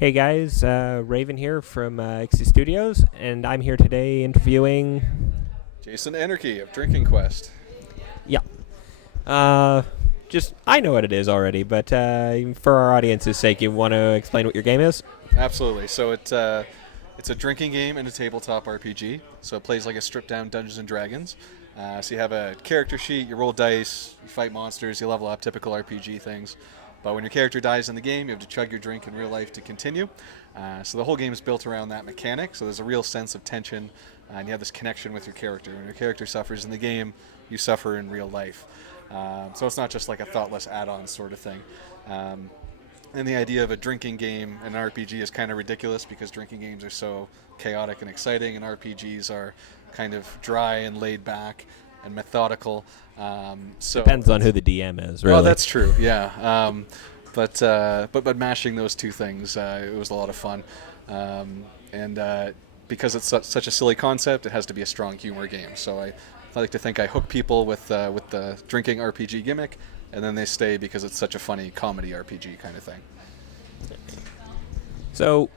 Hey guys, Raven here from XC Studios, and I'm here today interviewing. Jason Anarchy of Drinking Quest. Yeah. Uh, just I know what it is already, but for our audience's sake, you want to explain what your game is? Absolutely. So it's a drinking game and a tabletop RPG. So it plays like a stripped down Dungeons and Dragons. So you have a character sheet, you roll dice, you fight monsters, you level up, typical RPG things. But when your character dies in the game, you have to chug your drink in real life to continue. So the whole game is built around that mechanic. So there's a real sense of tension, and you have this connection with your character. When your character suffers in the game, you suffer in real life. So it's not just like a thoughtless add-on sort of thing. Um, and the idea of a drinking game and an RPG is kind of ridiculous because drinking games are so chaotic and exciting, and RPGs are kind of dry and laid back and methodical. Depends on who the DM is, really. Oh, that's true. Yeah. But mashing those two things, it was a lot of fun. And because it's such a silly concept, it has to be a strong humor game. So I like to think I hook people with the drinking RPG gimmick, and then they stay because it's such a funny comedy RPG kind of thing. So,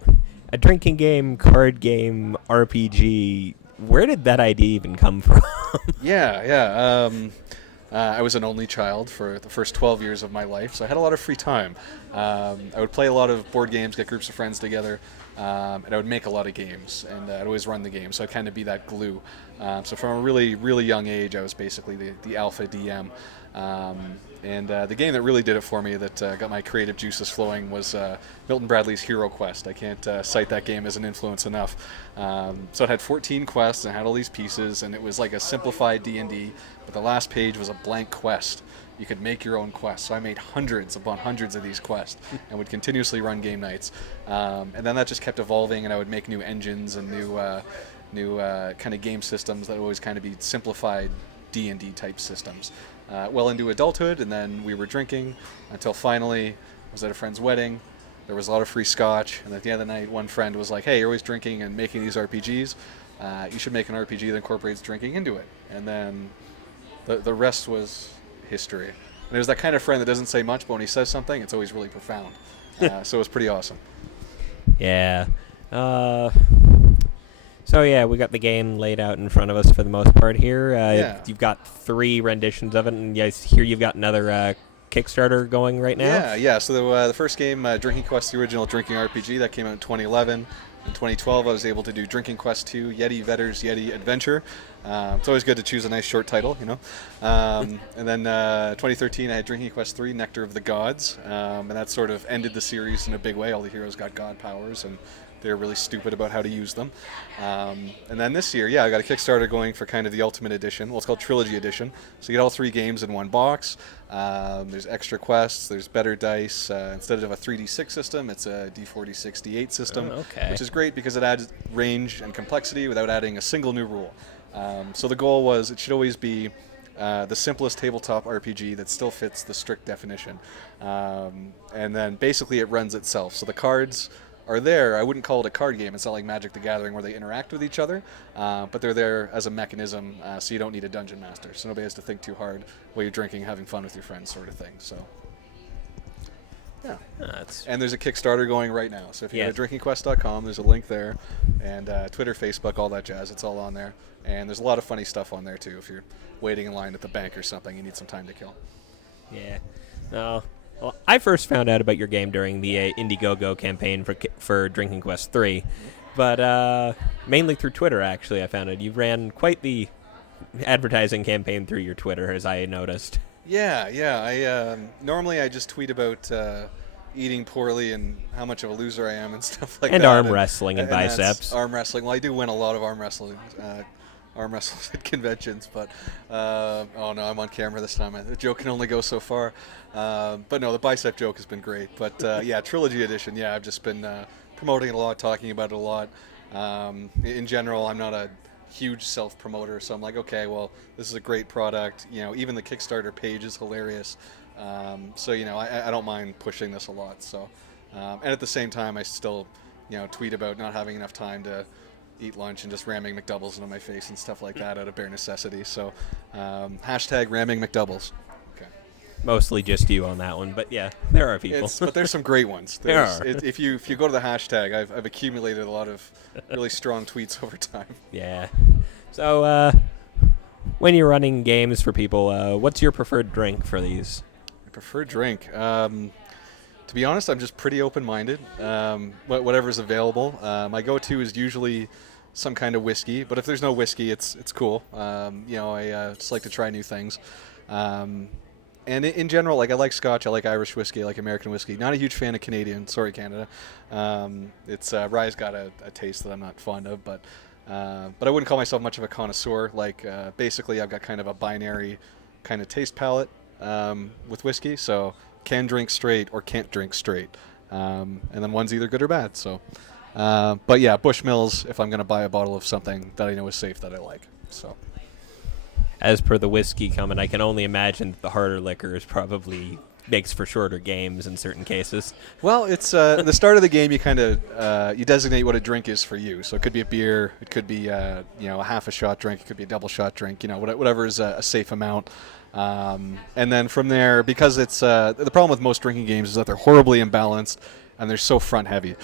a drinking game, card game, RPG. Where did that idea even come from? Yeah. I was an only child for the first 12 years of my life, so I had a lot of free time. I would play a lot of board games, get groups of friends together, and I would make a lot of games, and I'd always run the game, so I'd kind of be that glue. So from a really, really young age, I was basically the alpha DM. And the game that really did it for me, that got my creative juices flowing, was Milton Bradley's Hero Quest. I can't cite that game as an influence enough. So it had 14 quests and had all these pieces, and it was like a simplified D&D, but the last page was a blank quest. You could make your own quests. So I made hundreds upon hundreds of these quests and would continuously run game nights. And then that just kept evolving, and I would make new engines and new kind of game systems that would always kind of be simplified D&D type systems. Well into adulthood, and then we were drinking until finally I was at a friend's wedding. There was a lot of free scotch, and at the end of the night, one friend was like, "Hey, you're always drinking and making these RPGs. You should make an RPG that incorporates drinking into it." And then the rest was history. And there's that kind of friend that doesn't say much, but when he says something, it's always really profound. So it was pretty awesome. Yeah. So yeah, we got the game laid out in front of us for the most part here. Yeah. You've got 3 renditions of it, and yes, here you've got another Kickstarter going right now. Yeah. So the first game, Drinking Quest, the original drinking RPG, that came out in 2011. In 2012, I was able to do Drinking Quest 2, Yeti Vedder's Yeti Adventure. It's always good to choose a nice short title, you know. And then 2013, I had Drinking Quest 3, Nectar of the Gods, and that sort of ended the series in a big way. All the heroes got god powers, and they're really stupid about how to use them. And then this year, I got a Kickstarter going for kind of the Ultimate Edition. Well, it's called Trilogy Edition. So you get all 3 games in one box. There's extra quests. There's better dice. Instead of a 3d6 system, it's a d4d6 d8 system, which is great because it adds range and complexity without adding a single new rule. So the goal was it should always be the simplest tabletop RPG that still fits the strict definition. And then basically it runs itself. So the cards are there. I wouldn't call it a card game. It's not like Magic the Gathering where they interact with each other, but they're there as a mechanism, so you don't need a dungeon master. So nobody has to think too hard while you're drinking, having fun with your friends, sort of thing. So, yeah. And there's a Kickstarter going right now. So if you go to drinkingquest.com, there's a link there, and Twitter, Facebook, all that jazz. It's all on there. And there's a lot of funny stuff on there, too. If you're waiting in line at the bank or something, you need some time to kill. Yeah. No. Well, I first found out about your game during the Indiegogo campaign for Drinking Quest 3, but mainly through Twitter, actually, I found it. You ran quite the advertising campaign through your Twitter, as I noticed. Yeah. Normally I just tweet about eating poorly and how much of a loser I am and stuff like that. And arm wrestling and biceps. Arm wrestling. Well, I do win a lot of arm wrestling. Arm wrestles at conventions, but oh no, I'm on camera this time. The joke can only go so far. But no, the bicep joke has been great. But Trilogy Edition, I've just been promoting it a lot, talking about it a lot. In general, I'm not a huge self-promoter, so I'm like, okay, well, this is a great product. Even the Kickstarter page is hilarious. So I don't mind pushing this a lot. So, and at the same time, I still, tweet about not having enough time to eat lunch and just ramming McDoubles into my face and stuff like that out of bare necessity. So, hashtag ramming McDoubles. Okay. Mostly just you on that one, but yeah, there are people. But there's some great ones. There are. If you go to the hashtag, I've accumulated a lot of really strong tweets over time. Yeah. So, when you're running games for people, what's your preferred drink for these? My preferred drink. To be honest, I'm just pretty open-minded. Whatever's available. My go-to is usually some kind of whiskey, but if there's no whiskey, it's cool. I just like to try new things. And in general, like I like Scotch, I like Irish whiskey, I like American whiskey. Not a huge fan of Canadian. Sorry, Canada. Rye's got a taste that I'm not fond of, but I wouldn't call myself much of a connoisseur. Like basically, I've got kind of a binary kind of taste palette with whiskey. So can drink straight or can't drink straight, and then one's either good or bad. So, but yeah, Bushmills if I'm going to buy a bottle of something that I know is safe that I like. So. As per the whiskey comment, I can only imagine that the harder liquors probably makes for shorter games in certain cases. Well, it's the start of the game. You kind of you designate what a drink is for you. So it could be a beer, it could be a half a shot drink, it could be a double shot drink. Whatever is a safe amount. And then from there, because it's the problem with most drinking games is that they're horribly imbalanced and they're so front heavy.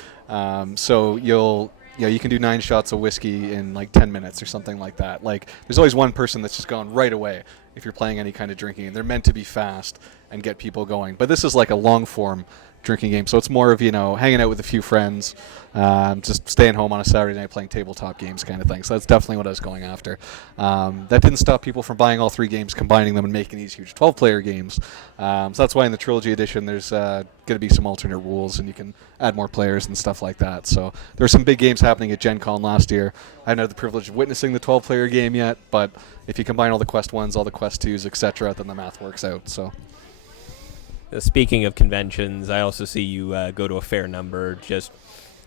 So you can do 9 shots of whiskey in like 10 minutes or something like that. Like, there's always one person that's just gone right away if you're playing any kind of drinking game. They're meant to be fast and get people going. But this is like a long-form drinking game, so it's more of, hanging out with a few friends, just staying home on a Saturday night playing tabletop games kind of thing. So that's definitely what I was going after. That didn't stop people from buying all 3 games, combining them, and making these huge 12-player games. So that's why in the Trilogy edition there's going to be some alternate rules, and you can add more players and stuff like that. So there were some big games happening at Gen Con last year. I haven't had the privilege of witnessing the 12-player game yet, but if you combine all the Quest 1s, all the Quest 2s, etc., then the math works out. So. Speaking of conventions, I also see you go to a fair number. Just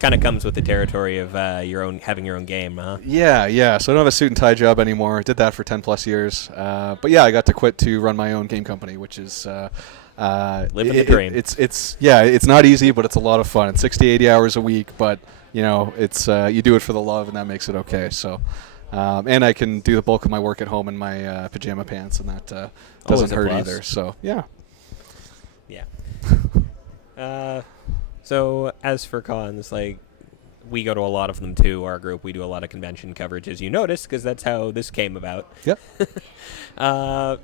kind of comes with the territory of having your own game, huh? Yeah. So I don't have a suit and tie job anymore. I did that for 10+ years. But yeah, I got to quit to run my own game company, which is living the dream. It's not easy, but it's a lot of fun. It's 60, 80 hours a week, but it's you do it for the love, and that makes it okay. So. And I can do the bulk of my work at home in my pajama pants, and that doesn't hurt either. So yeah. Yeah. So as for cons, like, we go to a lot of them too. Our group, we do a lot of convention coverage, as you noticed, because that's how this came about. Yep. I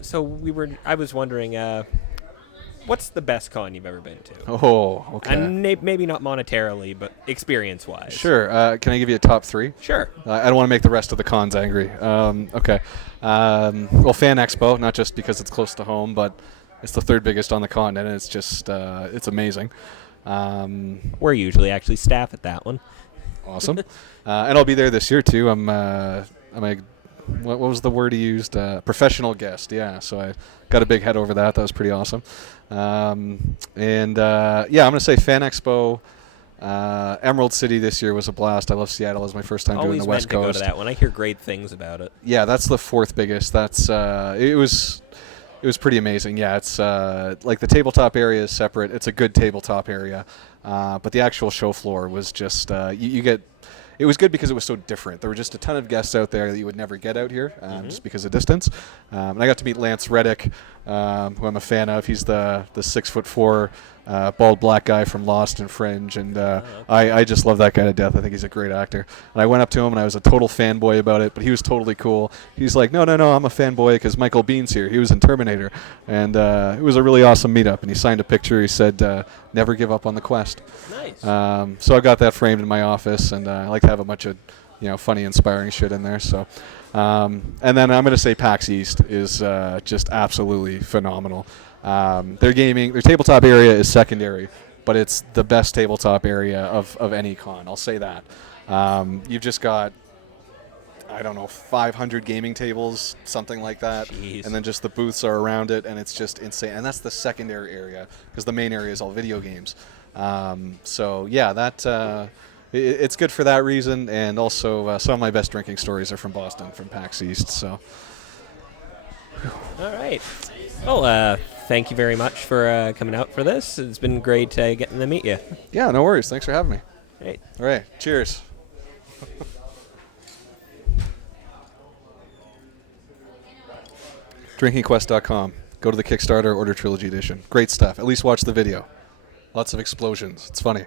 was wondering, what's the best con you've ever been to? Oh, okay. And maybe not monetarily, but experience-wise. Sure. Can I give you a top 3? Sure. I don't want to make the rest of the cons angry. Okay. Well, Fan Expo, not just because it's close to home, but it's the 3rd biggest on the continent, and it's just it's amazing. We're usually actually staff at that one. Awesome. And I'll be there this year too. I'm a what was the word he used? Professional guest. Yeah. So I got a big head over that. That was pretty awesome. I'm gonna say Fan Expo. Emerald City this year was a blast. I love Seattle. It was my first time doing the West Coast. Always meant to go to that one. I hear great things about it. Yeah, that's the 4th biggest. That's it was pretty amazing. Yeah, it's like the tabletop area is separate. It's a good tabletop area, but the actual show floor was just you get. It was good because it was so different. There were just a ton of guests out there that you would never get out here, just because of distance. And I got to meet Lance Reddick, who I'm a fan of. He's the 6'4" bald black guy from Lost and Fringe, and I just love that guy to death. I think he's a great actor. And I went up to him, and I was a total fanboy about it, but he was totally cool. He's like, no, I'm a fanboy because Michael Bihn's here. He was in Terminator, and it was a really awesome meetup. And he signed a picture. He said, "Never give up on the quest." Nice. So I got that framed in my office, and I like to have a bunch of funny, inspiring shit in there. So, and then I'm going to say PAX East is just absolutely phenomenal. Their tabletop area is secondary, but it's the best tabletop area of any con. I'll say that. You've just got, I don't know, 500 gaming tables, something like that. Jeez. And then just the booths are around it, and it's just insane. And that's the secondary area, because the main area is all video games. So yeah, that it's good for that reason, and also some of my best drinking stories are from Boston, from PAX East. So. All right. Well, thank you very much for coming out for this. It's been great getting to meet you. Yeah, no worries. Thanks for having me. Great. All right. Cheers. DrinkingQuest.com. go to the Kickstarter, order Trilogy Edition. Great stuff. At least watch the video. Lots of explosions. It's funny.